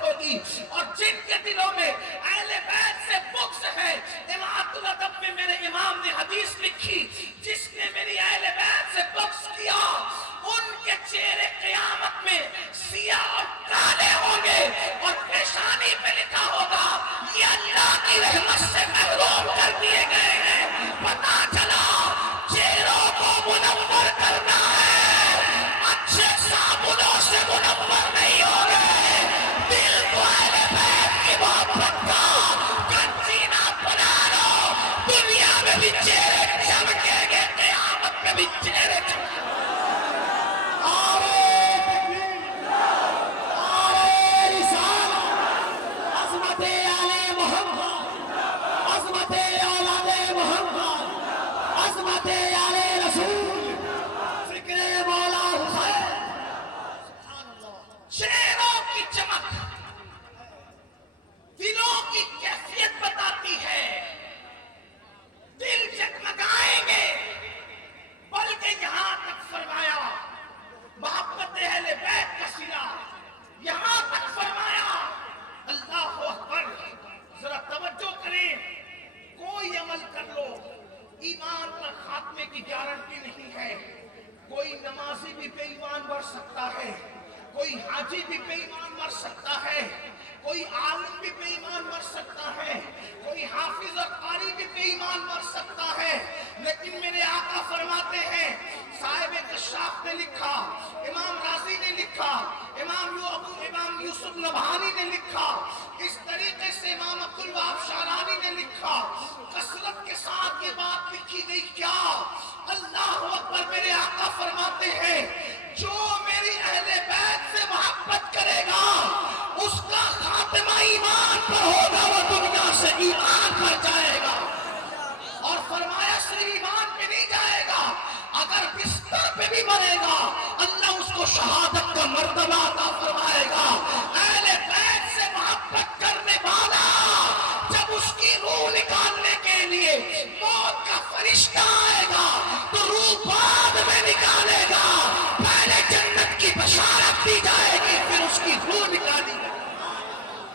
محبت ہوگی، اور جن کے دلوں میں اہل بیت سے بغض ہے، امارت الادب میں میرے امام نے حدیث لکھی، جس نے میری اہل بیت سے بغض کیا ان کے چہرے قیامت میں سیاہ اور کالے ہوں گے، اور پیشانی پہ لکھا ہوگا یہ اللہ کی رحمت سے محروم کر دیے گئے ہیں۔ پتا چلا چہروں کو منور کرنا ہے، اچھے صابنوں سے منور نہیں ہو گئے، دل کو اہل بیت کی محبت کا کنچینہ بنا لو، دنیا میں بھی چہرے چمکیں گے، قیامت میں بھی چہرے چمکیں گے۔ چہروں کی چمک دلوں کی کیفیت بتاتی ہے، دل جگمگائیں گے، بلکہ یہاں تک فرمایا محبت اہل بیت کا صلہ، یہاں تک فرمایا اللہ اکبر، ذرا توجہ کریں، کوئی عمل کر لو ایمان پر خاتمے کی گارنٹی نہیں ہے، کوئی نمازی بھی بے ایمان مر سکتا ہے، کوئی حاجی بھی بے ایمان مر سکتا ہے، کوئی عالم بھی بے ایمان مر سکتا ہے، کوئی حافظ اور قاری بھی بے ایمان مر سکتا ہے، لیکن میرے آقا فرماتے ہیں، صاحب کشاف نے لکھا، امام راضی نے لکھا، امام یوسف نبہانی نے لکھا، اس طریقے سے امام عبدالوہاب شعرانی نے لکھا، کثرت کے ساتھ یہ بات لکھی گئی، کیا اللہ اکبر، میرے آقا فرماتے ہیں جو میری اہل بیت سے محبت کرے گا اس کا خاتمہ ایمان پر ہوگا، وہ دنیا سے ایمان پر جائے گا، اور فرمایا صرف ایمان پہ نہیں جائے گا، اگر بستر پہ بھی مرے گا اللہ اس کو شہادت کا مرتبہ عطا فرمائے گا۔ اہل بیت سے محبت کرنے والا جب اس کی روح نکالنے کے لیے موت کا فرشتہ آئے گا تو روح بعد میں نکالے گا، پہلے جنت کی بشارت دی جائے گی پھر اس کی روح نکالی جائے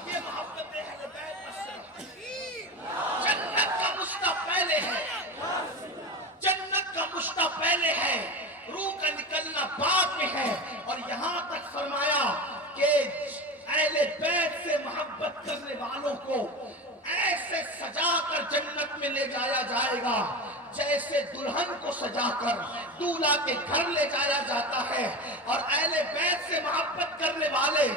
گی۔ یہ محبت اہل بیت مسئلہ، جنت کا مشتہ پہلے ہے، جنت کا مشتہ پہلے ہے، روح کا نکلنا بعد میں ہے، اور یہاں تک فرمایا کہ اہل بیت سے محبت کرنے والوں کو ایسے سجا کر جنت میں لے جایا جائے گا جیسے دلہن کو سجا کر دولہا کے گھر لے جایا جاتا ہے، اور اہل بیت سے محبت کرنے والے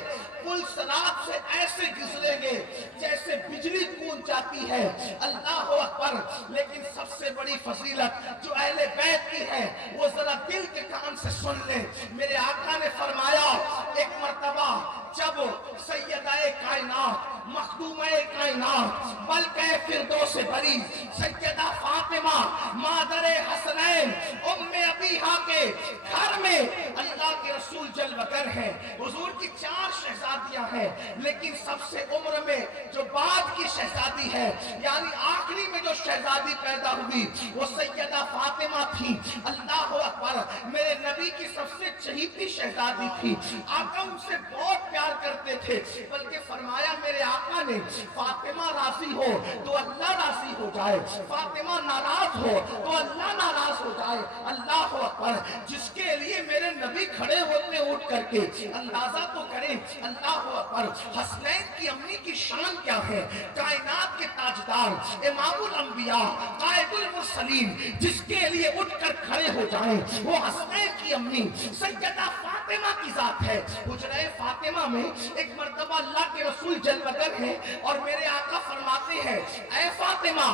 پل صراط سے ایسے گزریں گے جیسے بجلی کون جاتی ہے، اللہ اکبر۔ لیکن سب سے بڑی فضیلت جو اہل بیت کی ہے وہ ذرا دل کے کان سے سن لیں، میرے آقا نے فرمایا ایک مرتبہ جب سیدہ کائنات مخدومہ کائنات ملکہ فردوس بری سیدہ فاطمہ مادر حسنین ام ابیہا کے گھر میں اللہ کے رسول جلوہ گر ہیں، حضور کی 4 شہزادیاں ہیں، لیکن سب سے عمر میں جو بعد کی شہزادی ہے یعنی آخری میں جو شہزادی پیدا ہوئی وہ سیدہ فاطمہ تھی، اللہ اکبر، میرے نبی کی سب سے چہیتی شہزادی تھی، آقا ان سے بہت پیار کرتے تھے، بلکہ فرمایا میرے آقا نے فاطمہ راضی ہو تو اللہ راضی ہو جائے، فاطمہ ناراض ہو تو اللہ ناراض ہو جائے، اللہ اکبر، جس کے لیے میرے نبی کھڑے ہوتے اٹھ کر کے اندازہ تو کریں، اللہ اکبر، حسنین کی امی کی شان کیا ہے، کائنات کے تاجدار امام الانبیاء قائد المرسلین جس کے لیے اٹھ کر کھڑے ہو جائیں وہ حسنین کی امی سیدہ فاطمہ کی ذات ہے۔ حجرہ فاطمہ میں ایک مرتبہ اللہ کے رسول جلوہ گر ہیں اور میرے آقا فرماتے ہیں اے فاطمہ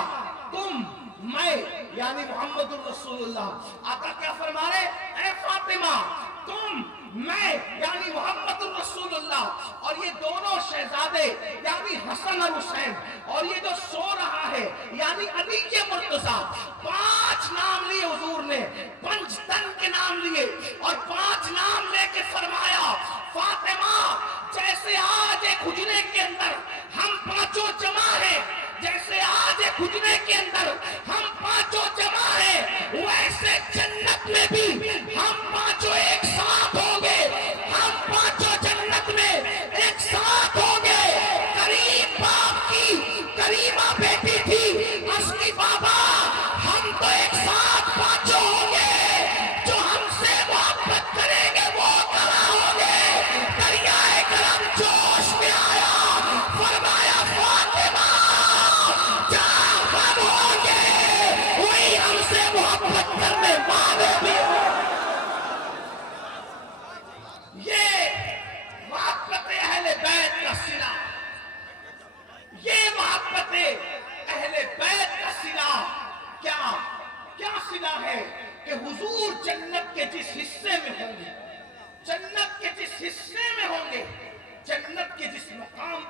تم میں یعنی محمد الرسول اللہ، آقا کیا فرما رہے اے فاطمہ تم میں یعنی محمد الرسول اللہ، اور یہ دونوں شہزادے یعنی حسن اور حسین، اور یہ جو سو رہا ہے یعنی علی کے مرتضیٰ، 5 نام لیے حضور نے، 5 تن کے نام لیے اور 5 نام لے کے فرمایا فاطمہ جیسے آج ایک حجرے کے اندر ہم 5 جمع ہیں، جیسے آج ایک حجرے کے اندر ہم 5 جمع ہیں، ویسے جنت میں بھی ہم 5 ایک ساتھ ہوں گے، ہم 5 جنت میں ایک ساتھ ہوں گے،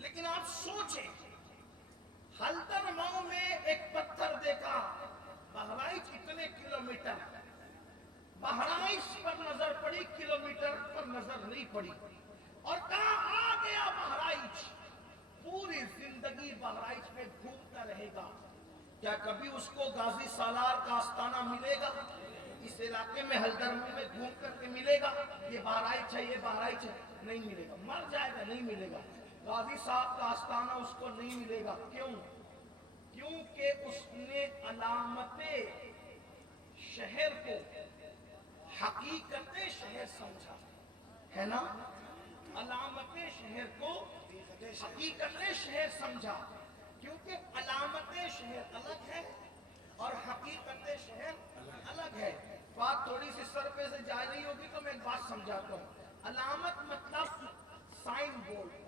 لیکن آپ سوچیں، حلدر مئو میں ایک پتھر دیکھا، بہرائچ اتنے کلومیٹر، بہرائچ پر نظر پڑی، کلومیٹر پر نظر نہیں پڑی، اور کہاں آ گیا بہرائچ، پوری زندگی بہرائچ میں گھومتا رہے گا۔ کیا کبھی اس کو غازی سالار کا آستانہ ملے گا؟ اس علاقے میں حلدر میں گھوم کر کے ملے گا یہ بہرائچ ہے، یہ بہرائچ ہے؟ نہیں ملے گا، مر جائے گا، نہیں ملے گا۔ غازی صاحب کا آستانہ اس کو نہیں ملے گا، کیوں؟ کیونکہ اس نے علامت شہر کو حقیقت شہر سمجھا ہے نا، علامت شہر کو حقیقت شہر سمجھا، کیونکہ علامت شہر الگ ہے اور حقیقت شہر الگ ہے۔ بات تھوڑی سی سر پہ سے جا رہی ہوگی تو میں ایک بات سمجھاتا ہوں۔ علامت مطلب سائن بورڈ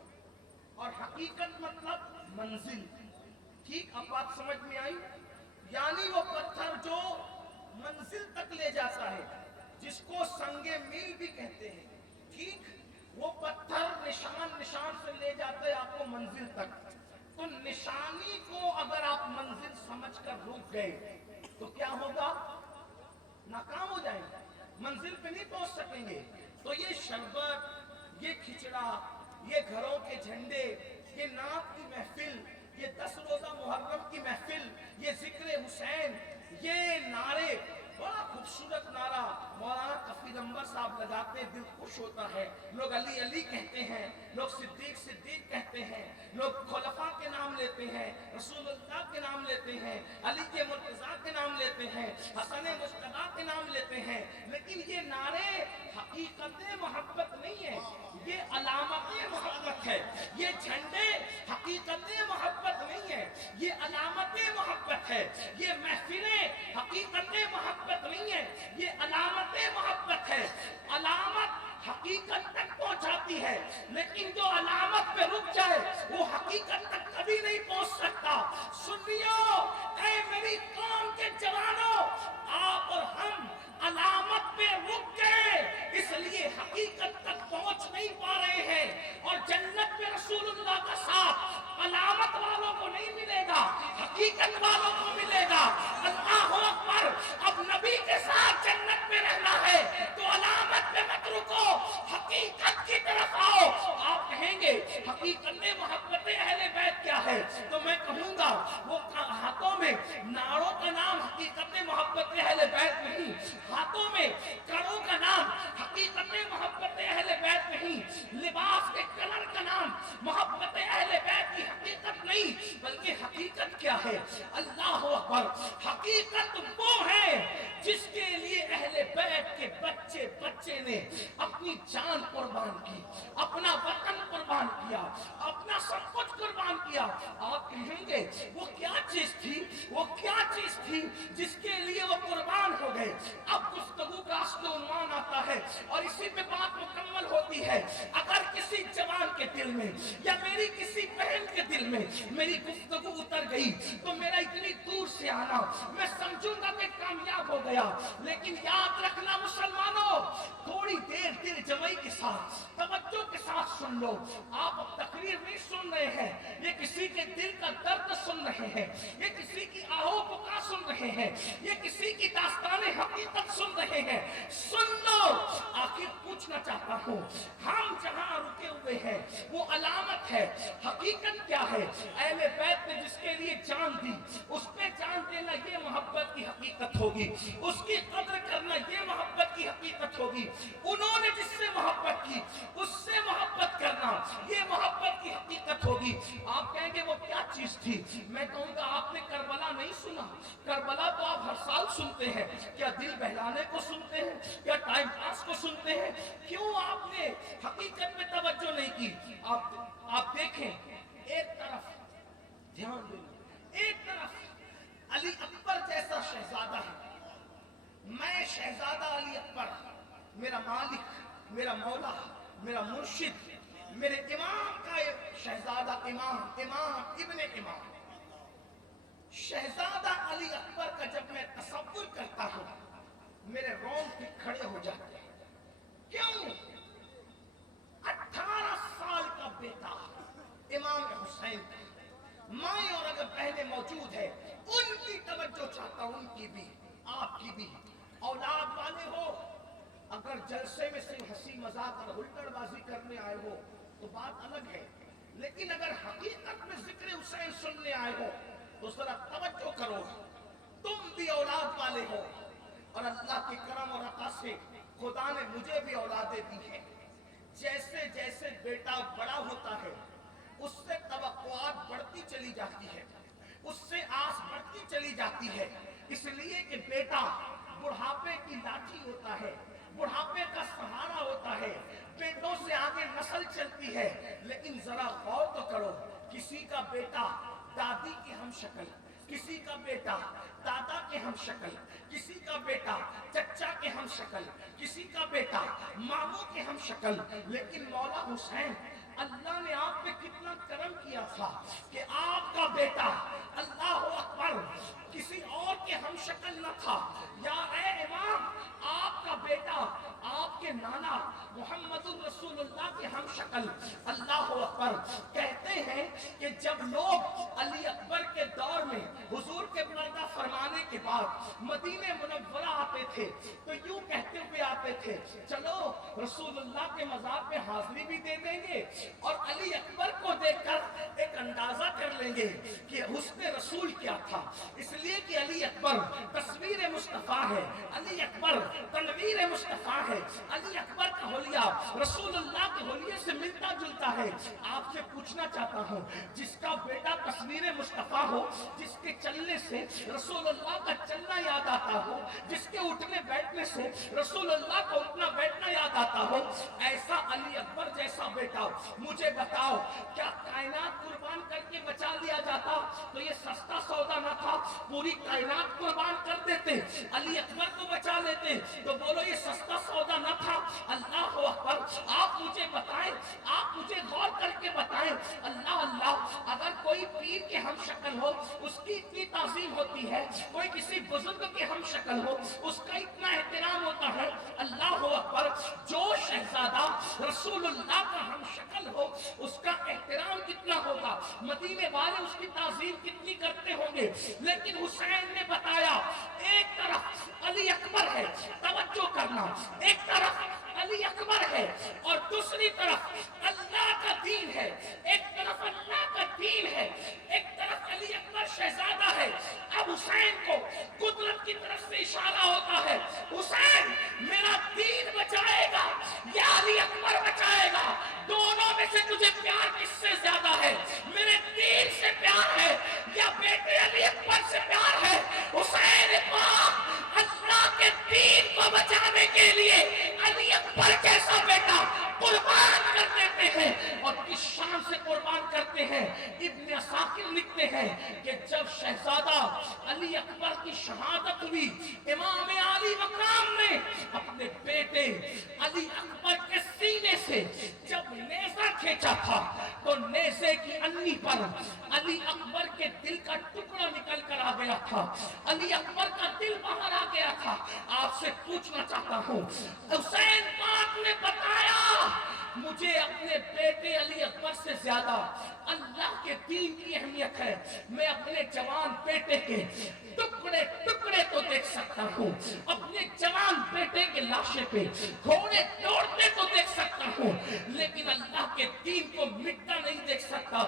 اور حقیقت مطلب منزل، ٹھیک؟ اب بات سمجھ میں آئی؟ یعنی وہ پتھر جو منزل تک لے جاتا ہے، جس کو سنگ میل بھی کہتے ہیں، ٹھیک؟ وہ پتھر نشان سے لے جاتا ہے آپ کو منزل تک۔ تو نشانی کو اگر آپ منزل سمجھ کر رک گئے تو کیا ہوگا؟ ناکام ہو جائیں گے، منزل پہ نہیں پہنچ سکیں گے۔ تو یہ شربت، یہ کھچڑا، یہ گھروں کے جھنڈے، یہ نعت کی محفل، یہ 10 روزہ محرم کی محفل، یہ ذکر حسین، یہ نعرے، بڑا خوبصورت نعرہ مولانا کفیل انور صاحب لگاتے، دل خوش ہوتا ہے۔ لوگ علی علی کہتے ہیں، لوگ صدیق صدیق کہتے ہیں، لوگ خلفاء کے نام لیتے ہیں، رسول اللہ کے نام لیتے ہیں، علی کے مرتضیٰ کے نام لیتے ہیں، حسن مجتبیٰ کے نام لیتے ہیں، لیکن یہ نعرے حقیقت محبت نہیں ہے، یہ علامت محبت ہے۔ یہ جھنڈے حقیقت محبت نہیں ہے، یہ علامت محبت ہے۔ یہ محفلیں حقیقت محبت نہیں ہے، یہ علامت محبت ہے۔ علامت حقیقت تک پہنچاتی ہے، لیکن جو علامت پہ رک جائے وہ حقیقت تک کبھی نہیں پہنچ سکتا۔ سنیو، اے میری قوم کے جوانوں، آپ اور ہم علامت پہ رک گئے، اس لیے حقیقت تک پہنچ نہیں پا رہے ہیں، اور جنت میں رسول اللہ کا ساتھ علامت والوں کو نہیں ملے گا، حقیقت والوں کو ملے گا۔ اللہ اکبر! اب نبی کے ساتھ جنت میں رہنا ہے تو علامت پہ مت رکو، حقیقت کی طرف آؤ۔ آپ کہیں گے حقیقت محبت اہل بیت کیا ہے؟ تو میں کہوں گا وہ ہاتھوں میں ناروں کا نام حقیقت محبت اہل بیت نہیں، ہاتھوں میں کروں کا نام حقیقت محبت اہل بیت نہیں، لباس کے کلر کا نام محبت اہل بیت کی حقیقت نہیں، بلکہ حقیقت کیا ہے؟ اللہ اکبر! حقیقت وہ ہے جس کے لیے اہل بیت کے بچے بچے نے اپنی جان قربان کی، اپنا وطن قربان کیا، اپنا سب کچھ قربان کیا۔ آپ کہیں گے وہ کیا چیز تھی؟ وہ کیا چیز تھی جس کے لیے وہ قربان ہو گئے؟ اب گفتگو کا اصل عنوان آتا ہے اور اسی پہ بات مکمل ہوتی ہے۔ اگر کسی جوان کے دل میں یا میری کسی بہن کے دل میں میری گفتگو اتر گئی تو میرا اتنی دور سے آنا میں سمجھوں گا کہ کامیاب ہو گیا، لیکن یاد رکھنا مسلمانوں، تھوڑی دیر دل جمعی کے ساتھ توجہ کے ساتھ سن لو۔ آپ اب تقریر نہیں سن رہے ہیں، یہ کسی کے دل کا درد سن رہے ہیں، یہ کسی کی آہو پکار سن رہے ہیں، یہ کسی کی داستان حقیقت سن رہے ہیں۔ سن لو، آخر پوچھنا چاہتا ہوں، ہم جہاں رکے ہوئے ہیں وہ علامت ہے، حقیقت کیا ہے؟ اہل بیت نے جس کے لیے جان دی، اس پہ جان دینا یہ محبت کی حقیقت ہوگی، اس کی قدر کرنا یہ محبت کی حقیقت ہوگی، انہوں نے جس سے محبت کی اس سے محبت کرنا یہ محبت کی حقیقت ہوگی۔ آپ کہیں گے وہ کیا چیز تھی؟ میں کہوں گا آپ نے کربلا نہیں سنا، کربلا تو آپ ہر سال سنتے ہیں، کیا دل بہلانے کو سنتے ہیں، کیا ٹائم پاس کو سنتے ہیں؟ کیوں آپ نے حقیقت میں توجہ نہیں کی؟ آپ دیکھیں، ایک طرف دھیان دیں، ایک طرف علی اکبر جیسا شہزادہ ہے، میں شہزادہ علی اکبر، میرا مالک، میرا مولا، میرا مرشد، میرے امام کا شہزادہ، امام ابن امام، شہزادہ علی اکبر کا جب میں تصور کرتا ہوں میرے رونگٹے کھڑے ہو جاتے ہیں۔ کیوں؟ 18 سال کا بیٹا امام مائیں اور اگر بہنیں موجود ہیں ان کی توجہ چاہتا ہوں، ان کی بھی آپ کی بھی۔ اولاد والے ہو، اگر جلسے میں صرف ہنسی مذاق اور ہلڑ بازی کرنے آئے ہو تو بات الگ ہے، لیکن اگر حقیقت میں ذکر حسین سننے آئے ہو تو ذرا توجہ کرو۔ تم بھی اولاد والے ہو اور اللہ کے کرم اور عطا سے خدا نے مجھے بھی اولادیں دی ہیں۔ جیسے جیسے بیٹا بڑا ہوتا ہے اس سے توقعات بڑھتی چلی جاتی ہے، اس سے آس بڑھتی چلی جاتی ہے، اس لیے کہ بیٹا بڑھاپے کی لاٹھی ہوتا ہے، بڑھاپے کا سہارا ہوتا ہے، بیٹوں سے آگے نسل چلتی ہے۔ لیکن ذرا غور تو کرو، کسی کا بیٹا دادی کی ہم شکل، کسی کا بیٹا دادا کے ہم شکل، کسی کا بیٹا چچا کے ہم شکل، کسی کا بیٹا ماموں کے ہم شکل، لیکن مولا حسین اللہ نے آپ پہ کتنا کرم کیا تھا کہ آپ کا بیٹا اللہ اکبر کسی اور کے ہم شکل نہ تھا۔ یا اے امام، آپ کا بیٹا آپ کے نانا محمد الرسول اللہ کے ہم شکل۔ اللہ اکبر۔ کہتے ہیں کہ جب لوگ علی اکبر کے دور میں حضور کے پردہ فرمانے کے بعد مدینہ منورہ آتے تھے تو یوں کہتے ہوئے آتے تھے، چلو رسول اللہ کے مزار پہ حاضری بھی دے دیں گے اور علی اکبر کو دیکھ کر ایک اندازہ کر لیں گے کہ حسن رسول کیا تھا۔ اس لیے کہ علی اکبر تصویر مصطفیٰ ہے، علی اکبر تنویر مصطفیٰ ہے، علی اکبر کا حلیہ رسول اللہ کے حلیے سے ملتا جلتا ہے۔ آپ سے پوچھنا چاہتا ہوں، جس کا بیٹا تصویر مصطفیٰ ہو، جس کے چلنے سے رسول اللہ کا چلنا یاد آتا ہو، جس کے اٹھنے بیٹھنے سے رسول اللہ کا اٹھنا بیٹھنا یاد آتا ہو، ایسا علی اکبر جیسا بیٹا مجھے بتاؤ، کیا کائنات قربان کر کے بچا لیا جاتا تو یہ سستا سودا نہ تھا؟ پوری کائنات قربان کر دیتے، علی اکبر کو بچا لیتے تو بولو یہ سستا سودا نہ تھا؟ اللہ اکبر۔ آپ مجھے بتائیں، آپ مجھے غور کر کے بتائیں، اللہ اللہ، اگر کوئی پیر کے ہم شکل ہو اس کی اتنی تعظیم ہوتی ہے، کوئی کسی بزرگ کے ہم شکل ہو اس کا اتنا احترام ہوتا ہے، اللہ اکبر۔ جو شہزادہ رسول اللہ کا ہم شکل ہو اس کا احترام کتنا ہوگا، مدینے والے اس کی تعظیم کتنی کرتے ہوں گے۔ لیکن حسین نے بتایا، ایک طرف علی اکبر ہے، توجہ کرنا، ایک طرف علی اکبر ہے اور دوسری طرف اللہ کا دین ہے، ایک طرف اللہ کا دین ہے، ایک طرف علی اکبر شہزادہ ہے۔ اب حسین کو قدرت کی طرف سے اشارہ ہوتا ہے، حسین میرا دین بچائے گا یا علی اکبر بچائے گا؟ دونوں میں سے تجھے پیار کس سے زیادہ ہے؟ میرے دین سے پیار ہے یا بیٹے علی اکبر سے پیار ہے؟ حسین پاک اللہ کے دین کو بچانے کے لیے علی اکبر جیسا بیٹا قربان کر دیتے ہیں، اور کس شان سے قربان کرتے ہیں؟ ابن عساکر لکھتے ہیں کہ جب شہزادہ علی اکبر کی شہادت ہوئی، امام علی مقام نے اپنے بیٹے علی اکبر کے سینے سے جب نیزہ کھینچا تھا تو نیزے کی انی پر علی اکبر کے دل کا ٹکڑا نکل کر آ گیا تھا، علی اکبر کا دل باہر آ گیا تھا۔ آپ سے پوچھنا چاہتا ہوں، حسین پاک نے بتایا مجھے اپنے بیٹے علی اکبر سے زیادہ اللہ کے دین کی اہمیت ہے، میں اپنے جوان بیٹے کے ٹکڑے ٹکڑے تو دیکھ سکتا ہوں، اپنے جوان بیٹے کے لاشے پہ گھوڑے دوڑتے تو دیکھ سکتا ہوں، لیکن اللہ کے دین کو مٹتا نہیں دیکھ سکتا۔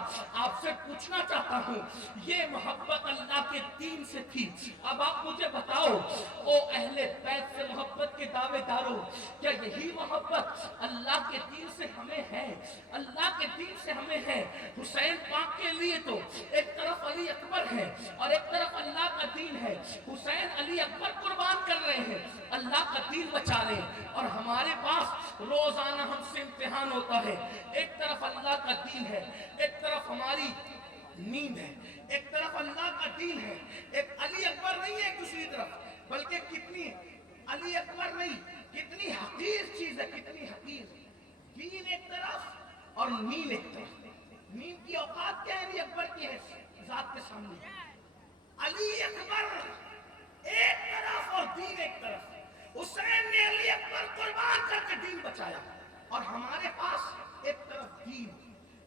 آپ سے پوچھنا چاہتا ہوں، یہ محبت اللہ کے دین سے تھی۔ اب آپ مجھے بتاؤ، او اہل بیت سے محبت کے دعوے داروں، کیا یہی محبت اللہ کے دین سے ہمیں ہے؟ اللہ کے دین سے ہمیں ہے۔ حسین پاک کے لیے تو ایک طرف علی اکبر ہے اور ایک طرف اللہ کا دین ہے۔ حسین علی اکبر قربان کر رہے ہیں اللہ کا دین بچا رہے ہیں، اور ہمارے پاس روزانہ ہم سے امتحان ہوتا ہے۔ ایک طرف اللہ کا دین ہے، ایک طرف ہماری نیند ہے، ایک طرف اللہ کا دین ہے، ایک علی اکبر نہیں ہے ایک دوسری طرف، بلکہ کتنی علی اکبر نہیں، کتنی حقیر چیز ہے، کتنی حقیر۔ دین ایک طرف اور نیند ایک طرف۔ نیند کی اوقات کیا ہے علی اکبر کی ہے ذات کے سامنے؟ علی اکبر ایک طرف اور دین ایک طرف۔ حسین نے علی اکبر قربان کر کے دین بچایا، اور ہمارے پاس ایک طرف دین،